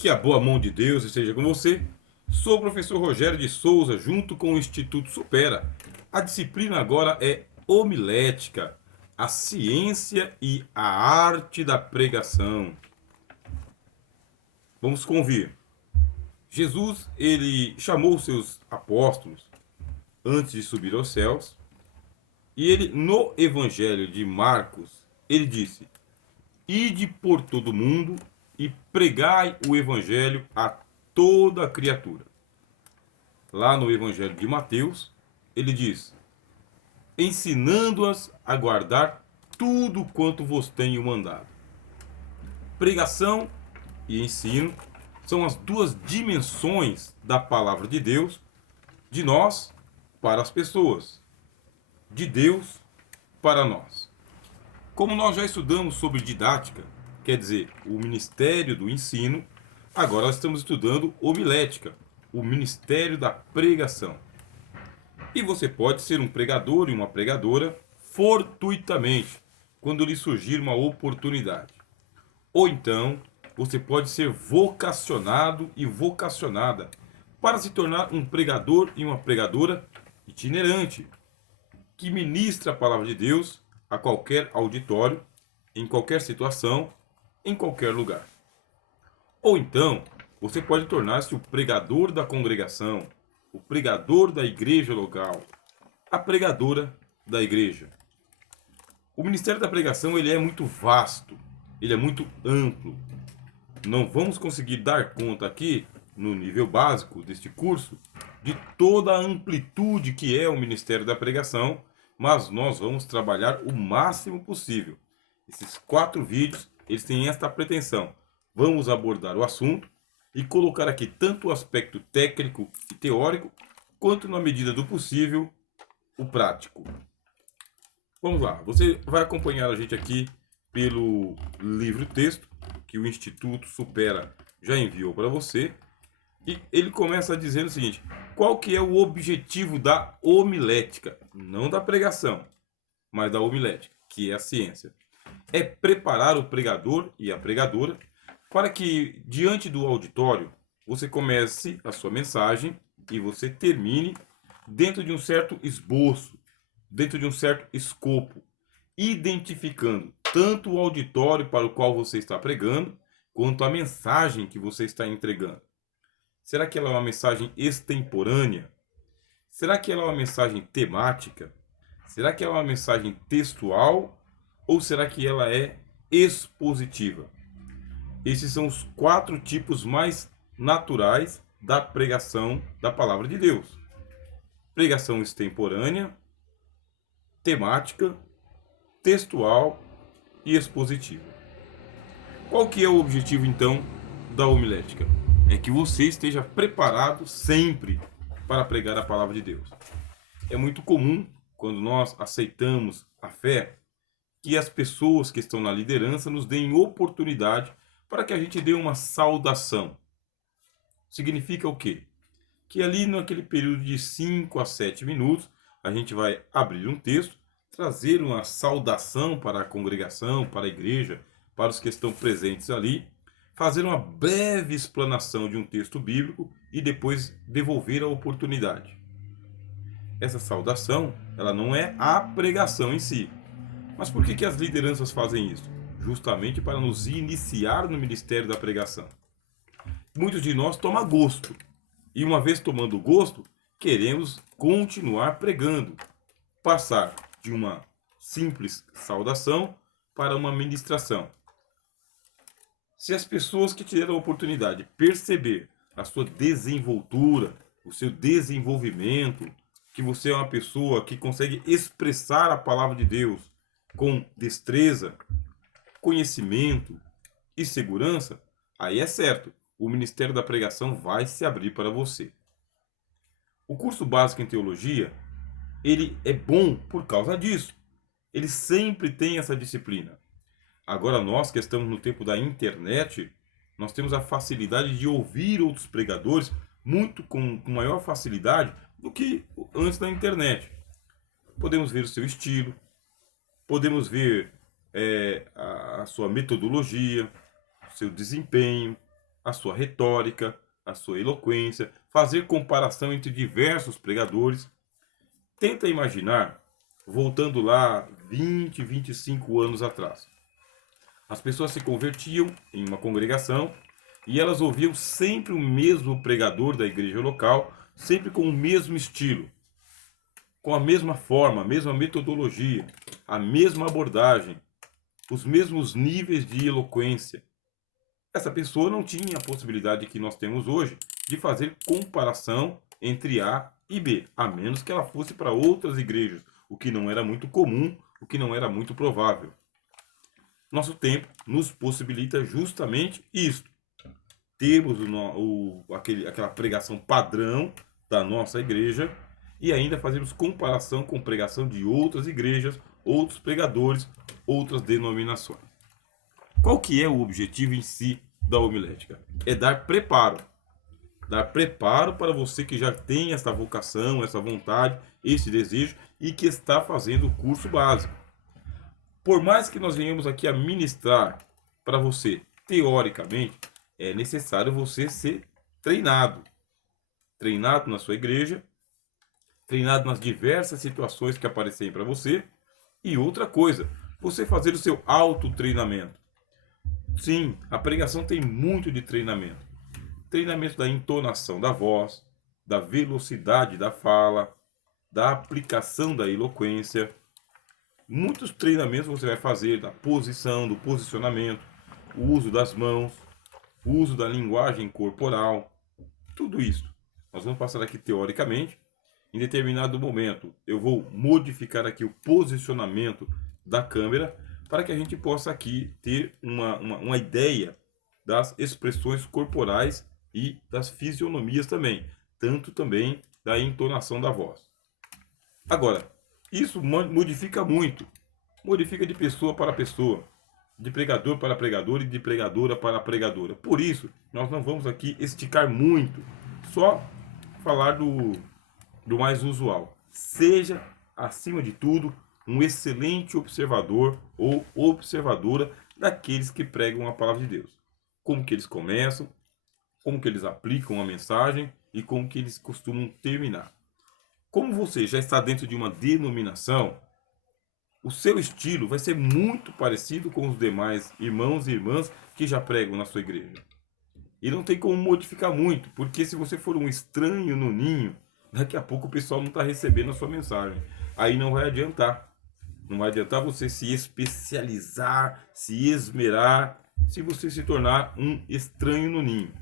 Que a boa mão de Deus esteja com você. Sou o professor Rogério de Souza, junto com o Instituto Supera. A disciplina agora é homilética, a ciência e a arte da pregação. Vamos convir. Jesus, ele chamou seus apóstolos antes de subir aos céus, e ele, no Evangelho de Marcos, ele disse: Ide por todo mundo e pregai o Evangelho a toda a criatura. Lá no Evangelho de Mateus, ele diz: ensinando-as a guardar tudo quanto vos tenho mandado. Pregação e ensino são as duas dimensões da palavra de Deus, de nós para as pessoas, de Deus para nós. Como nós já estudamos sobre didática, quer dizer, o ministério do ensino, agora nós estamos estudando homilética, o ministério da pregação. E você pode ser um pregador e uma pregadora fortuitamente, quando lhe surgir uma oportunidade. Ou então, você pode ser vocacionado e vocacionada para se tornar um pregador e uma pregadora itinerante, que ministra a palavra de Deus a qualquer auditório, em qualquer situação, em qualquer lugar. Ou então, você pode tornar-se o pregador da congregação, o pregador da igreja local, a pregadora da igreja. O ministério da pregação ele é muito vasto, ele é muito amplo. Não vamos conseguir dar conta aqui, no nível básico deste curso, de toda a amplitude que é o ministério da pregação, mas nós vamos trabalhar o máximo possível. Esses 4 vídeos, eles têm esta pretensão. Vamos abordar o assunto e colocar aqui tanto o aspecto técnico e teórico, quanto, na medida do possível, o prático. Vamos lá, você vai acompanhar a gente aqui pelo livro-texto que o Instituto Supera já enviou para você. E ele começa dizendo o seguinte: qual que é o objetivo da homilética? Não da pregação, mas da homilética, que é a ciência. É preparar o pregador e a pregadora para que, diante do auditório, você comece a sua mensagem e você termine dentro de um certo esboço, dentro de um certo escopo, identificando tanto o auditório para o qual você está pregando, quanto a mensagem que você está entregando. Será que ela é uma mensagem extemporânea? Será que ela é uma mensagem temática? Será que ela é uma mensagem textual? Ou será que ela é expositiva? Esses são os 4 tipos mais naturais da pregação da palavra de Deus: pregação extemporânea, temática, textual e expositiva. Qual que é o objetivo, então, da homilética? É que você esteja preparado sempre para pregar a palavra de Deus. É muito comum, quando nós aceitamos a fé, que as pessoas que estão na liderança nos deem oportunidade para que a gente dê uma saudação. Significa o quê? Que ali naquele período de 5 a 7 minutos, a gente vai abrir um texto, trazer uma saudação para a congregação, para a igreja, para os que estão presentes ali, fazer uma breve explanação de um texto bíblico e depois devolver a oportunidade. Essa saudação, ela não é a pregação em si. Mas por que as lideranças fazem isso? Justamente para nos iniciar no ministério da pregação. Muitos de nós tomam gosto. E uma vez tomando gosto, queremos continuar pregando. Passar de uma simples saudação para uma ministração. Se as pessoas que tiveram a oportunidade perceber a sua desenvoltura, o seu desenvolvimento, que você é uma pessoa que consegue expressar a palavra de Deus com destreza, conhecimento e segurança, aí é certo, o ministério da pregação vai se abrir para você. O curso básico em teologia, ele é bom por causa disso. Ele sempre tem essa disciplina. Agora nós que estamos no tempo da internet, nós temos a facilidade de ouvir outros pregadores muito com maior facilidade do que antes da internet. Podemos ver o seu estilo, podemos ver a sua metodologia, o seu desempenho, a sua retórica, a sua eloquência, fazer comparação entre diversos pregadores. Tenta imaginar, voltando lá 20, 25 anos atrás. As pessoas se convertiam em uma congregação e elas ouviam sempre o mesmo pregador da igreja local, sempre com o mesmo estilo, com a mesma forma, a mesma metodologia, a mesma abordagem, os mesmos níveis de eloquência. Essa pessoa não tinha a possibilidade que nós temos hoje de fazer comparação entre A e B, a menos que ela fosse para outras igrejas, o que não era muito comum, o que não era muito provável. Nosso tempo nos possibilita justamente isto. Temos aquela pregação padrão da nossa igreja e ainda fazemos comparação com pregação de outras igrejas, outros pregadores, outras denominações. Qual que é o objetivo em si da homilética? É dar preparo. Dar preparo para você que já tem essa vocação, essa vontade, esse desejo e que está fazendo o curso básico. Por mais que nós venhamos aqui a ministrar para você, teoricamente, é necessário você ser treinado. Treinado na sua igreja, treinado nas diversas situações que aparecerem para você. E outra coisa, você fazer o seu autotreinamento. Sim, a pregação tem muito de treinamento. Treinamento da entonação da voz, da velocidade da fala, da aplicação da eloquência. Muitos treinamentos você vai fazer da posição, do posicionamento, o uso das mãos, o uso da linguagem corporal, tudo isso. Nós vamos passar aqui teoricamente. Em determinado momento eu vou modificar aqui o posicionamento da câmera para que a gente possa aqui ter uma ideia das expressões corporais e das fisionomias também, tanto também da entonação da voz. Agora, isso modifica muito, modifica de pessoa para pessoa, de pregador para pregador e de pregadora para pregadora. Por isso, nós não vamos aqui esticar muito, só falar do mais usual. Seja, acima de tudo, um excelente observador ou observadora daqueles que pregam a palavra de Deus. Como que eles começam, como que eles aplicam a mensagem e como que eles costumam terminar. Como você já está dentro de uma denominação, o seu estilo vai ser muito parecido com os demais irmãos e irmãs que já pregam na sua igreja. E não tem como modificar muito, porque se você for um estranho no ninho, daqui a pouco o pessoal não está recebendo a sua mensagem. Aí não vai adiantar. Não vai adiantar você se especializar, se esmerar, se você se tornar um estranho no ninho.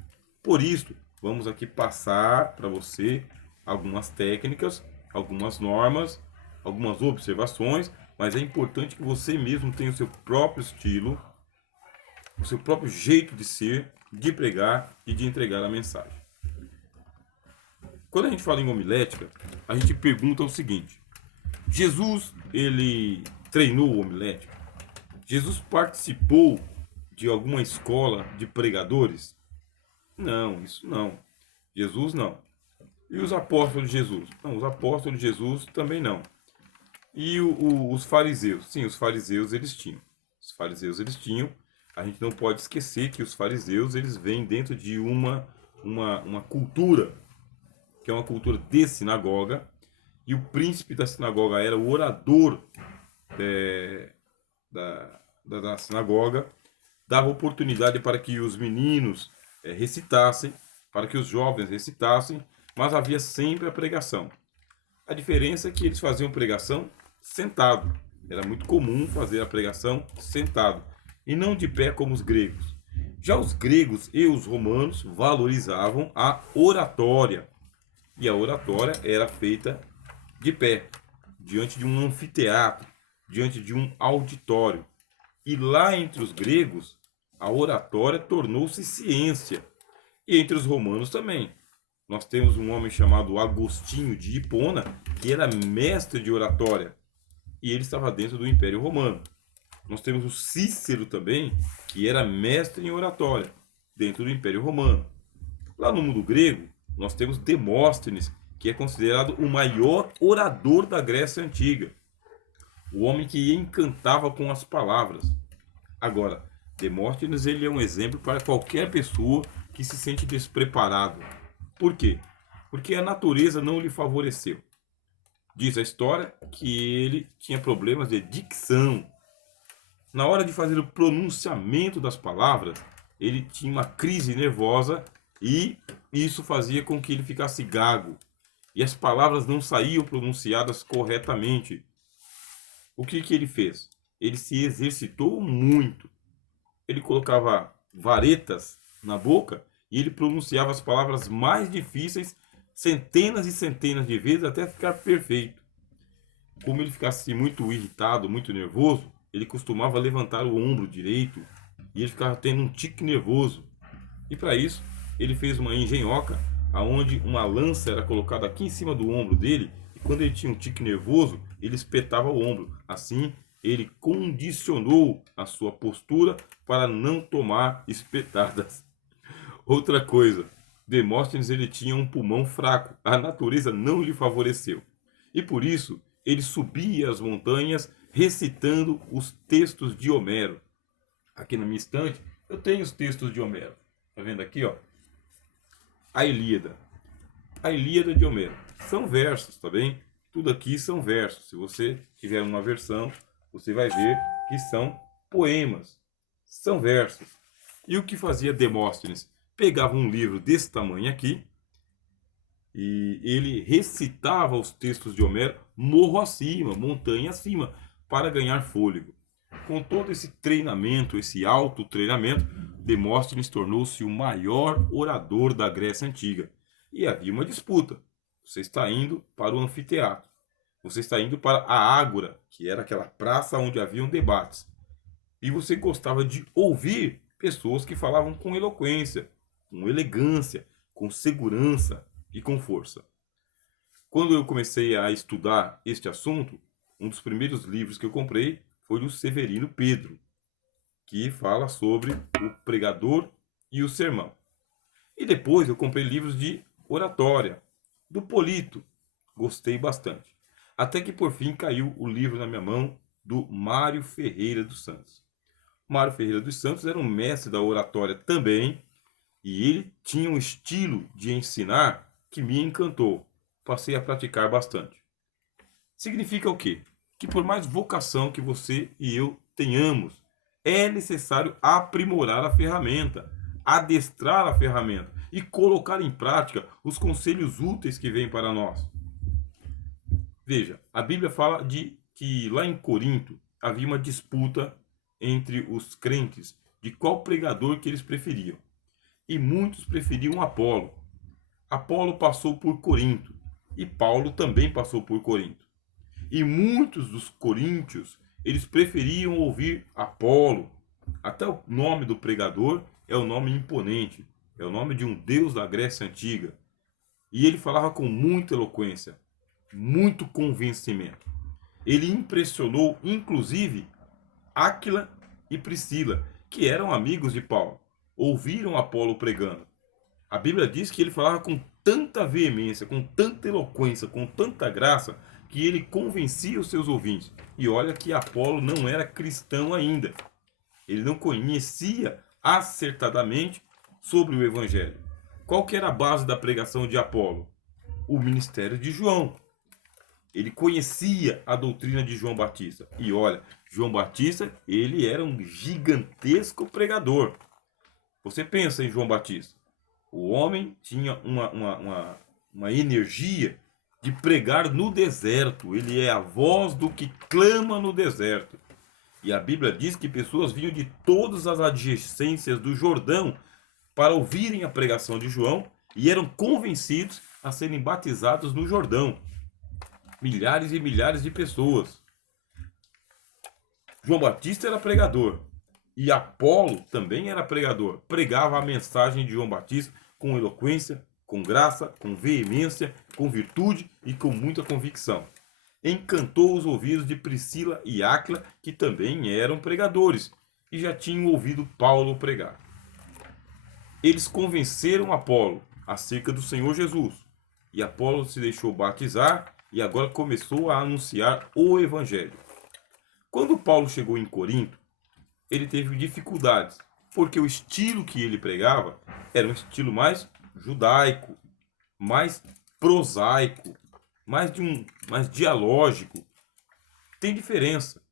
Por isso, vamos aqui passar para você algumas técnicas, algumas normas, algumas observações, mas é importante que você mesmo tenha o seu próprio estilo, o seu próprio jeito de ser, de pregar e de entregar a mensagem. Quando a gente fala em homilética, a gente pergunta o seguinte: Jesus, ele treinou homilética? Jesus participou de alguma escola de pregadores? Não, isso não. Jesus não. E os apóstolos de Jesus? Não, os apóstolos de Jesus também não. E os fariseus? Sim, os fariseus eles tinham. Os fariseus eles tinham. A gente não pode esquecer que os fariseus eles vêm dentro de uma cultura, que é uma cultura de sinagoga, e o príncipe da sinagoga era o orador da sinagoga, dava oportunidade para que os meninos recitassem, para que os jovens recitassem, mas havia sempre a pregação. A diferença é que eles faziam pregação sentado. Era muito comum fazer a pregação sentado, e não de pé como os gregos. Já os gregos e os romanos valorizavam a oratória, e a oratória era feita de pé, diante de um anfiteatro, diante de um auditório. E lá entre os gregos, a oratória tornou-se ciência. E entre os romanos também. Nós temos um homem chamado Agostinho de Hipona, que era mestre de oratória. E ele estava dentro do Império Romano. Nós temos o Cícero também, que era mestre em oratória, dentro do Império Romano. Lá no mundo grego, nós temos Demóstenes, que é considerado o maior orador da Grécia Antiga. O homem que encantava com as palavras. Agora, Demóstenes ele é um exemplo para qualquer pessoa que se sente despreparado. Por quê? Porque a natureza não lhe favoreceu. Diz a história que ele tinha problemas de dicção. Na hora de fazer o pronunciamento das palavras, ele tinha uma crise nervosa e isso fazia com que ele ficasse gago. E as palavras não saíam pronunciadas corretamente. O que ele fez? Ele se exercitou muito. Ele colocava varetas na boca e ele pronunciava as palavras mais difíceis centenas e centenas de vezes até ficar perfeito. Como ele ficasse muito irritado, muito nervoso, ele costumava levantar o ombro direito e ele ficava tendo um tique nervoso. E para isso, ele fez uma engenhoca, aonde uma lança era colocada aqui em cima do ombro dele, e quando ele tinha um tique nervoso, ele espetava o ombro. Assim, ele condicionou a sua postura para não tomar espetadas. Outra coisa, Demóstenes ele tinha um pulmão fraco, a natureza não lhe favoreceu. E por isso, ele subia as montanhas recitando os textos de Homero. Aqui na minha estante, eu tenho os textos de Homero. Tá vendo aqui, ó? A Ilíada. A Ilíada de Homero. São versos, tá bem? Tudo aqui são versos. Se você tiver uma versão, você vai ver que são poemas. São versos. E o que fazia Demóstenes? Pegava um livro desse tamanho aqui e ele recitava os textos de Homero morro acima, montanha acima, para ganhar fôlego. Com todo esse treinamento, esse autotreinamento, Demóstenes tornou-se o maior orador da Grécia Antiga. E havia uma disputa. Você está indo para o anfiteatro. Você está indo para a ágora, que era aquela praça onde haviam debates. E você gostava de ouvir pessoas que falavam com eloquência, com elegância, com segurança e com força. Quando eu comecei a estudar este assunto, um dos primeiros livros que eu comprei foi o Severino Pedro, que fala sobre o pregador e o sermão. E depois eu comprei livros de oratória, do Polito. Gostei bastante. Até que por fim caiu o livro na minha mão do Mário Ferreira dos Santos. Mário Ferreira dos Santos era um mestre da oratória também, e ele tinha um estilo de ensinar que me encantou. Passei a praticar bastante. Significa o quê? Que por mais vocação que você e eu tenhamos, é necessário aprimorar a ferramenta, adestrar a ferramenta e colocar em prática os conselhos úteis que vêm para nós. Veja, a Bíblia fala de que lá em Corinto havia uma disputa entre os crentes de qual pregador que eles preferiam. E muitos preferiam Apolo. Apolo passou por Corinto e Paulo também passou por Corinto. E muitos dos coríntios, eles preferiam ouvir Apolo. Até o nome do pregador é um nome imponente. É o nome de um deus da Grécia Antiga. E ele falava com muita eloquência, muito convencimento. Ele impressionou, inclusive, Áquila e Priscila, que eram amigos de Paulo. Ouviram Apolo pregando. A Bíblia diz que ele falava com tanta veemência, com tanta eloquência, com tanta graça, que ele convencia os seus ouvintes. E olha que Apolo não era cristão ainda. Ele não conhecia acertadamente sobre o Evangelho. Qual que era a base da pregação de Apolo? O ministério de João. Ele conhecia a doutrina de João Batista. E olha, João Batista, ele era um gigantesco pregador. Você pensa em João Batista. O homem tinha uma energia de pregar no deserto. Ele é a voz do que clama no deserto. E a Bíblia diz que pessoas vinham de todas as adjacências do Jordão para ouvirem a pregação de João e eram convencidos a serem batizados no Jordão. Milhares e milhares de pessoas. João Batista era pregador. E Apolo também era pregador. Pregava a mensagem de João Batista com eloquência, com graça, com veemência, com virtude e com muita convicção. Encantou os ouvidos de Priscila e Áquila, que também eram pregadores e já tinham ouvido Paulo pregar. Eles convenceram Apolo acerca do Senhor Jesus. E Apolo se deixou batizar e agora começou a anunciar o Evangelho. Quando Paulo chegou em Corinto, ele teve dificuldades, porque o estilo que ele pregava era um estilo mais judaico, mais prosaico, mais dialógico. Tem diferença.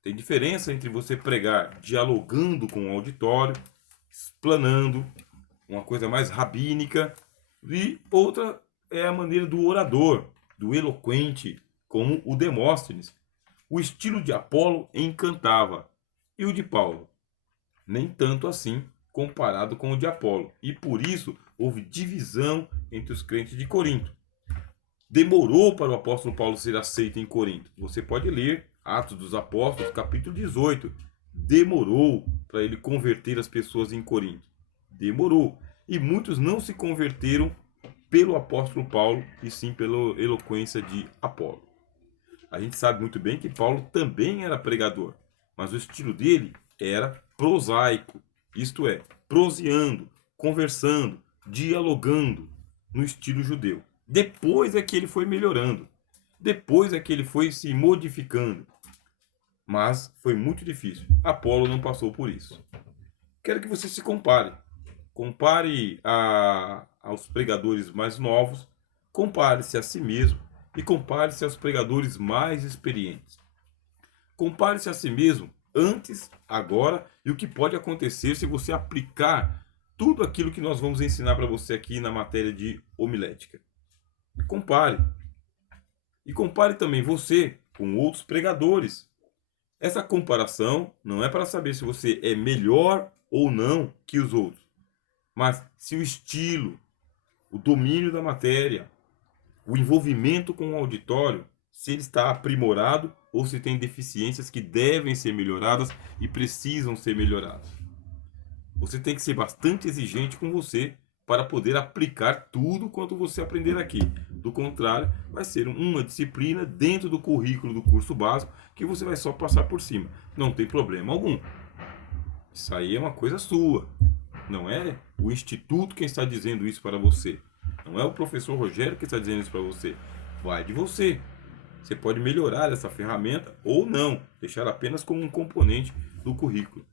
Tem diferença entre você pregar dialogando com o auditório, explanando, uma coisa mais rabínica, e outra é a maneira do orador, do eloquente, como o Demóstenes. O estilo de Apolo encantava, e o de Paulo nem tanto assim comparado com o de Apolo. E por isso houve divisão entre os crentes de Corinto. Demorou para o apóstolo Paulo ser aceito em Corinto. Você pode ler Atos dos Apóstolos, capítulo 18. Demorou para ele converter as pessoas em Corinto. Demorou. E muitos não se converteram pelo apóstolo Paulo, e sim pela eloquência de Apolo. A gente sabe muito bem que Paulo também era pregador, mas o estilo dele era prosaico, isto é, proseando, conversando, dialogando no estilo judeu. Depois é que ele foi melhorando, depois é que ele foi se modificando, mas foi muito difícil. Apolo não passou por isso. Quero que você se compare. Compare aos pregadores mais novos, compare-se a si mesmo e compare-se aos pregadores mais experientes. Compare-se a si mesmo antes, agora e o que pode acontecer se você aplicar tudo aquilo que nós vamos ensinar para você aqui na matéria de homilética. Compare. E compare também você com outros pregadores. Essa comparação não é para saber se você é melhor ou não que os outros, mas se o estilo, o domínio da matéria, o envolvimento com o auditório, se ele está aprimorado ou se tem deficiências que devem ser melhoradas e precisam ser melhoradas. Você tem que ser bastante exigente com você para poder aplicar tudo quanto você aprender aqui. Do contrário, vai ser uma disciplina dentro do currículo do curso básico que você vai só passar por cima. Não tem problema algum. Isso aí é uma coisa sua. Não é o instituto quem está dizendo isso para você. Não é o professor Rogério que está dizendo isso para você. Vai de você. Você pode melhorar essa ferramenta ou não, deixar apenas como um componente do currículo.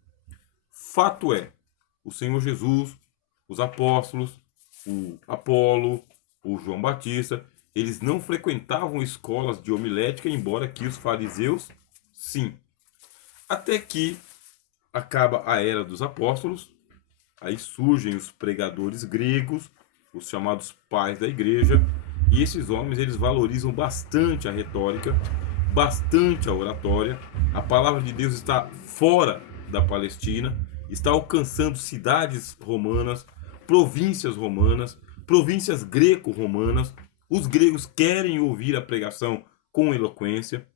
Fato é, o Senhor Jesus, os apóstolos, o Apolo, o João Batista, eles não frequentavam escolas de homilética, embora que os fariseus, sim. Até que acaba a era dos apóstolos, aí surgem os pregadores gregos, os chamados pais da igreja, e esses homens eles valorizam bastante a retórica, bastante a oratória. A palavra de Deus está fora da Palestina, está alcançando cidades romanas, províncias greco-romanas. Os gregos querem ouvir a pregação com eloquência.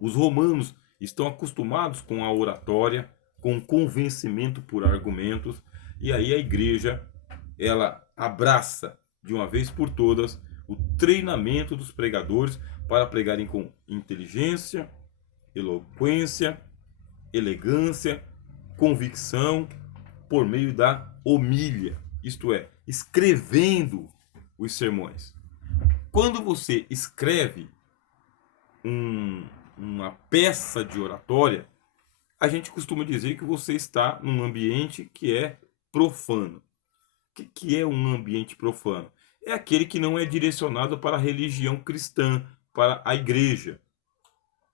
Os romanos estão acostumados com a oratória, com convencimento por argumentos. E aí a igreja, ela abraça de uma vez por todas o treinamento dos pregadores para pregarem com inteligência, eloquência, elegância, convicção, por meio da homília, isto é, escrevendo os sermões. Quando você escreve uma peça de oratória, a gente costuma dizer que você está num ambiente que é profano. O que é um ambiente profano? É aquele que não é direcionado para a religião cristã, para a igreja.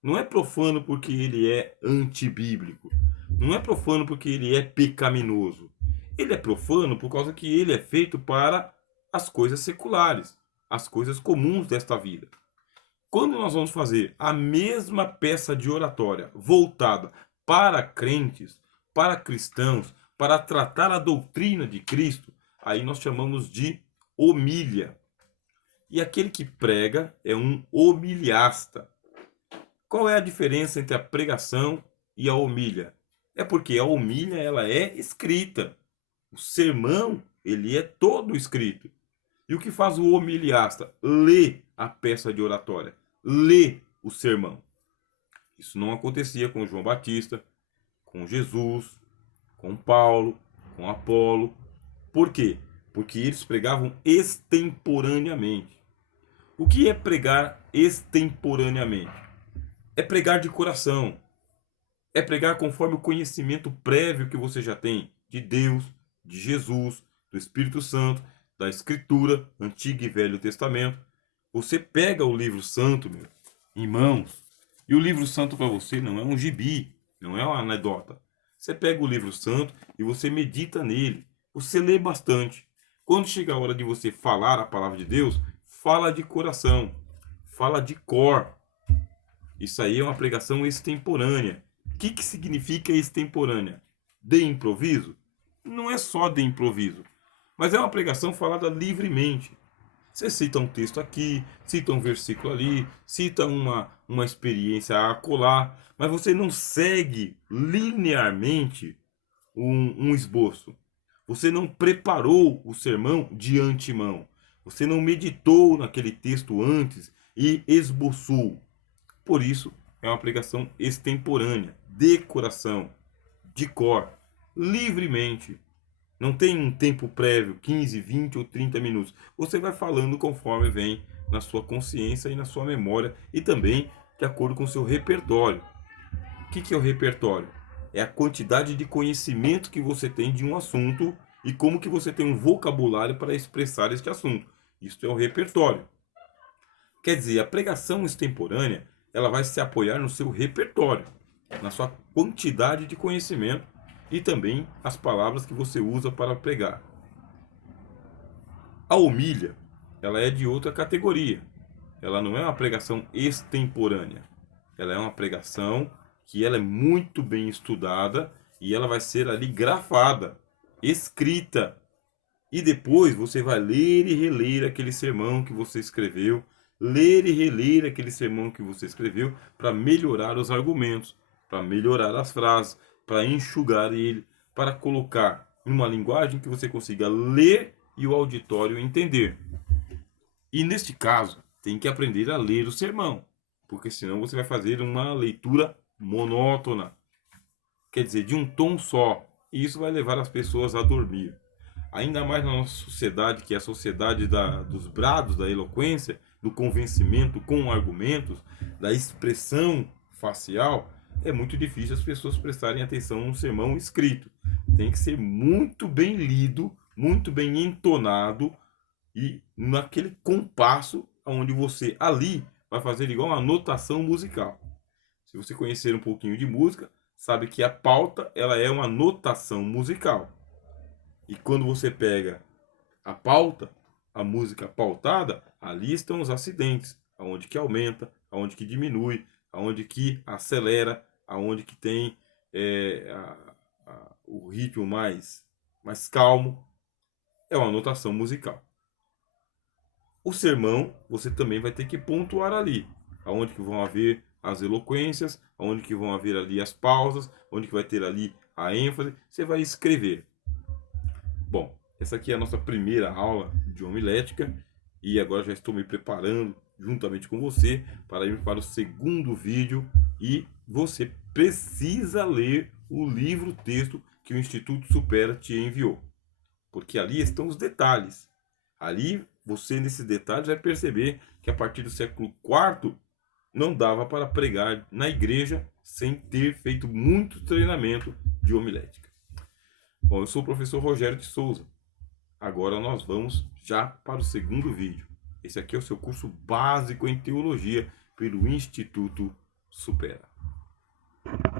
Não é profano porque ele é antibíblico. Não é profano porque ele é pecaminoso. Ele é profano por causa que ele é feito para as coisas seculares, as coisas comuns desta vida. Quando nós vamos fazer a mesma peça de oratória voltada para crentes, para cristãos, para tratar a doutrina de Cristo, aí nós chamamos de homília. E aquele que prega é um homiliasta. Qual é a diferença entre a pregação e a homília? É porque a homília ela é escrita. O sermão ele é todo escrito. E o que faz o homiliasta? Lê a peça de oratória, lê o sermão. Isso não acontecia com João Batista, com Jesus, com Paulo, com Apolo. Por quê? Porque eles pregavam extemporaneamente. O que é pregar extemporaneamente? É pregar de coração. É pregar conforme o conhecimento prévio que você já tem de Deus, de Jesus, do Espírito Santo, da Escritura, Antigo e Velho Testamento. Você pega o livro santo, meu, em mãos, e o livro santo para você não é um gibi, não é uma anedota. Você pega o livro santo e você medita nele, você lê bastante. Quando chega a hora de você falar a palavra de Deus, fala de coração, fala de cor. Isso aí é uma pregação extemporânea. O que significa extemporânea? De improviso? Não é só de improviso, mas é uma pregação falada livremente. Você cita um texto aqui, cita um versículo ali, cita uma experiência a acolá, mas você não segue linearmente um esboço. Você não preparou o sermão de antemão. Você não meditou naquele texto antes e esboçou. Por isso, é uma pregação extemporânea, de coração, de cor, livremente. Não tem um tempo prévio, 15, 20 ou 30 minutos. Você vai falando conforme vem na sua consciência e na sua memória e também de acordo com o seu repertório. O que é o repertório? É a quantidade de conhecimento que você tem de um assunto e como que você tem um vocabulário para expressar este assunto. Isso é o repertório. Quer dizer, a pregação extemporânea, ela vai se apoiar no seu repertório, na sua quantidade de conhecimento e também as palavras que você usa para pregar. A homília, ela é de outra categoria. Ela não é uma pregação extemporânea. Ela é uma pregação que ela é muito bem estudada e ela vai ser ali grafada, escrita. E depois você vai ler e reler aquele sermão que você escreveu, ler e reler aquele sermão que você escreveu para melhorar os argumentos, para melhorar as frases, para enxugar ele, para colocar em uma linguagem que você consiga ler e o auditório entender. E neste caso, tem que aprender a ler o sermão, porque senão você vai fazer uma leitura monótona, quer dizer, de um tom só, e isso vai levar as pessoas a dormir. Ainda mais na nossa sociedade, que é a sociedade dos brados, da eloquência, do convencimento com argumentos, da expressão facial, é muito difícil as pessoas prestarem atenção num sermão escrito. Tem que ser muito bem lido, muito bem entonado e naquele compasso onde você ali vai fazer igual uma notação musical. Se você conhecer um pouquinho de música, sabe que a pauta ela é uma notação musical. E quando você pega a pauta, a música pautada, ali estão os acidentes, aonde que aumenta, aonde que diminui, aonde que acelera, aonde que tem o ritmo mais calmo. É uma notação musical. O sermão, você também vai ter que pontuar ali, aonde que vão haver as eloquências, aonde que vão haver ali as pausas, onde que vai ter ali a ênfase, você vai escrever. Bom, essa aqui é a nossa primeira aula de homilética e agora já estou me preparando juntamente com você para ir para o segundo vídeo e você precisa ler o livro-texto que o Instituto Supera te enviou, porque ali estão os detalhes. Ali você, nesses detalhes, vai perceber que a partir do século IV não dava para pregar na igreja sem ter feito muito treinamento de homilética. Bom, eu sou o professor Rogério de Souza. Agora nós vamos já para o segundo vídeo. Esse aqui é o seu curso básico em teologia pelo Instituto Supera.